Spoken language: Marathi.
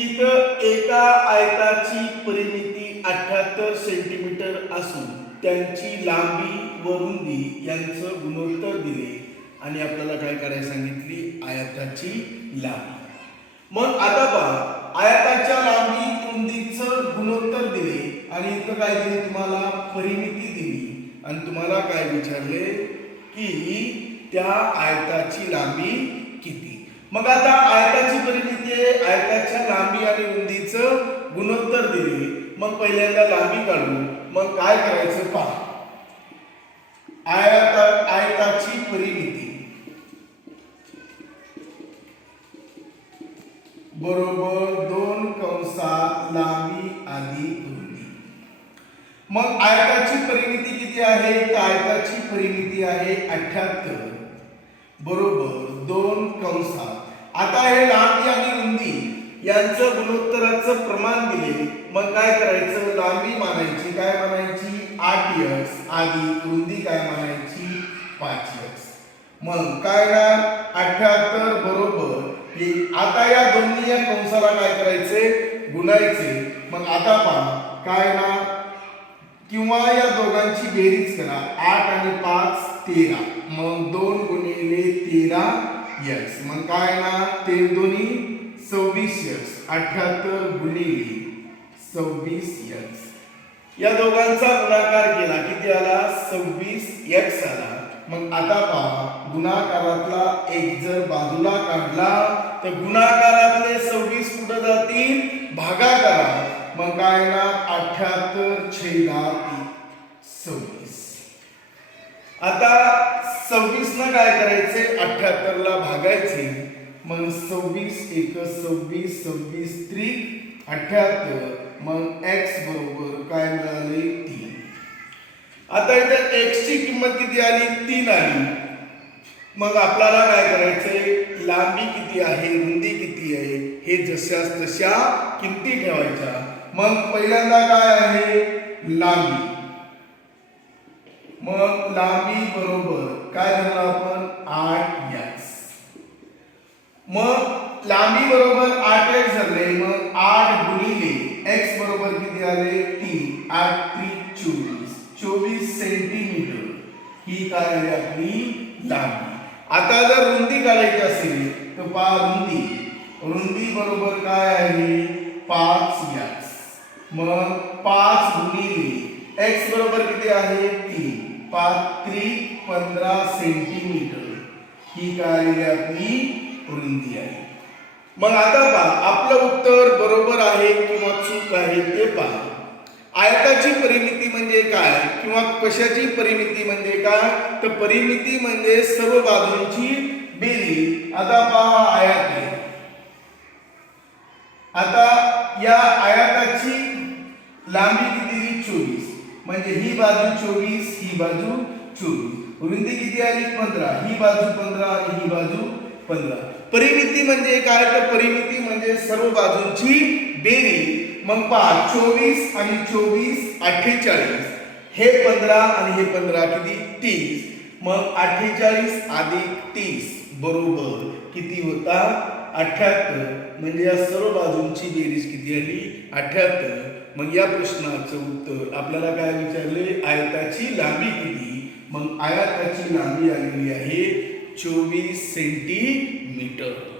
तिथं इथं एका आयताची परिमिती अठ्याहत्तर सेंटीमीटर असून त्यांची लांबी व रुंदी यांचं गुणोत्तर दिले. आणि आपल्याला काय करायला सांगितली? आयताची लांबी. मग आता पहा आयताच्या लांबी रुंदीचं गुणोत्तर दिले आणि इथं काय दिले तुम्हाला? परिमिती दिली. आणि तुम्हाला काय विचारले? की त्या आयताची लांबी किती? मग आता आय लांबी आणि रुंदीचं गुणोत्तर दिले. मग पहिल्यांदा लांबी काढू मग काय करायचं पहा. आयता आयताची परिमिती. बरोबर दोन कंसात लांबी आणि रुंदी मग आयताची परिमिती किती आहे? तर आयताची परिमिती आहे अठ्याहत्तर. बरोबर दोन कंसात आता हे लांब यांचं गुणोत्तराचं प्रमाण दिले. मग काय करायचं? लांबी मानायची. काय मानायची? आठ यक्स आधी रुंदी काय मानायची? पाच यक्स मग काय ना? अठ्याहत्तर बरोबर. आता या दोन्ही या कंसाला काय करायचे? गुणायचे. मग आता पहा. काय ना? किंवा या दोघांची बेरीज करा. आठ आणि पाच तेरा. मग दोन गुणिले तेरा यक्स मग काय ना? ते दोन्ही सव्वीस यक्स अठ्याहत्तर गुणिले सव्वीस यक्स. या दोघांचा गुणाकार केला किती आला सव्वीस यक्स आला. मग आता पहा गुणाकारातला एक जर बाजूला काढला तर गुणाकारातले सव्वीस कुठं जातील? भागाकारात मग काय ना अठ्याहत्तर छेदा सव्वीस. आता सव्वीस न काय करायचे? अठ्याहत्तर ला भागायचे. मग सव्वीस एक सव्वीस सव्वीस त्रिक अठ्याहत्तर. मग एक्स बरोबर काय मिळाले? तीन. आता इथे एक्स ची किंमत किती आली? तीन आली. मग आपल्याला काय करायचंय? लांबी किती आहे? रुंदी किती आहे? हे जशाच तशा किमती ठेवायच्या. मग पहिल्यांदा काय आहे? लांबी. मग लांबी बरोबर काय झालं आपण आठ एक्स मग लांबी बरोबर आठ एक्स झाले मग आठ गुणिले एक्स बरोबर किती आले? तीन. आठ त्रिक चोवीस. चोवीस सेंटीमीटर. ही काय आली आपली लांबी. आता जर रुंदी काढायची असेल तर पा रुंदी. रुंदी बरोबर काय आहे? पाच यास मग पाच गुणिले एक्स बरोबर किती आहे? तीन. पाच त्री पंधरा सेंटीमीटर. ही काय आलेली आपली रुंदी आहे. मग आता पहा आपलं उत्तर बरोबर आहे किंवा चूक आहे ते पहा. आयताची परिमिती म्हणजे काय किंवा कशाची परिमिती म्हणजे काय? तर परिमिती म्हणजे सर्व बाजूंची बेरी आता पहा आयात आहे. आता या आयाताची लांबी किती दिली चोवीस. म्हणजे ही बाजू चोवीस ही बाजू चोवीस. रुंदी किती आली? पंधरा. ही बाजू पंधरा आणि ही बाजू पंधरा. परिमिती म्हणजे काय? तर परिमिती म्हणजे सर्व बाजूंची बेरीज मग पहा चोवीस आणि चोवीस अठ्ठेचाळीस. हे पंधरा आणि हे पंधरा किती? तीस. मग अठ्ठेचाळीस अधिक तीस. बरोबर. किती होता? अठ्याहत्तर म्हणजे या सर्व बाजूंची बेरीज किती आली? अठ्याहत्तर मग या प्रश्नाचं उत्तर आपल्याला काय विचारले? आयताची लांबी किती? मग आयताची लांबी आलेली आहे चोवीस सेंटी सेंटीमीटर